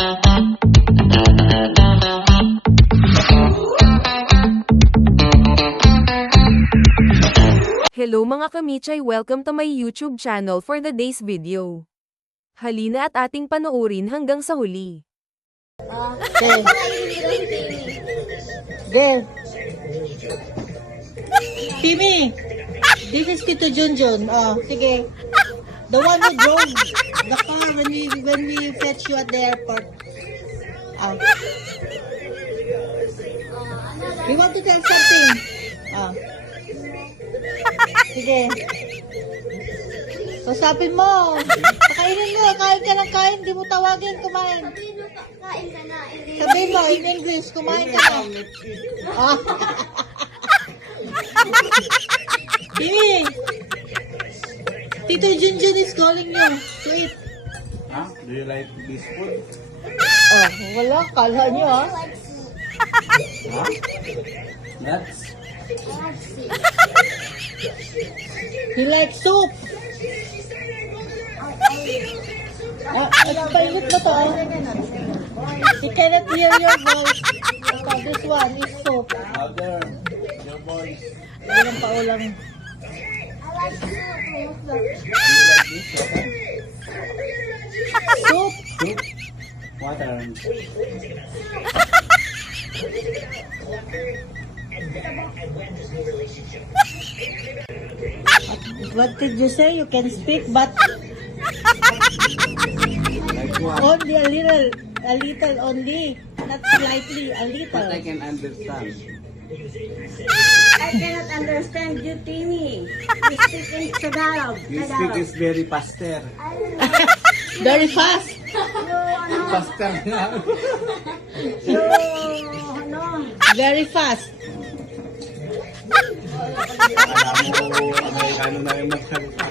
Hello mga kamichay, welcome to my YouTube channel for the day's video. Halina at ating panoorin hanggang sa huli. Okay. There. Timmy, this is Tito Junjun. Oh, sige. The one who drove the car when we fetch you at the airport. We want to tell something. Sige. Usapin mo. Pakainin mo. Kain ka ng kain. Di mo tawagin. Kumain. Sabihin mo in English. Kumain ka na. Timmy. Tito Junjun is calling you to eat. Huh? Do you like this food? Oh, wala. Kala nyo ha. Huh? Nuts? He likes soup. Painit mo to. He cannot hear your voice. So this one is soup. Other, your boys. Walang paulang. Do you like this? Water? Soup. Soup? Water. What did you say? You can speak, but Like what? only a little only. Not slightly, a But I little. can understand. I cannot understand you, Timmy. You speak in Tagalog. You speak is very faster. Very fast. Faster na. Very fast. Alam mo, Amerikano na yung magsalita.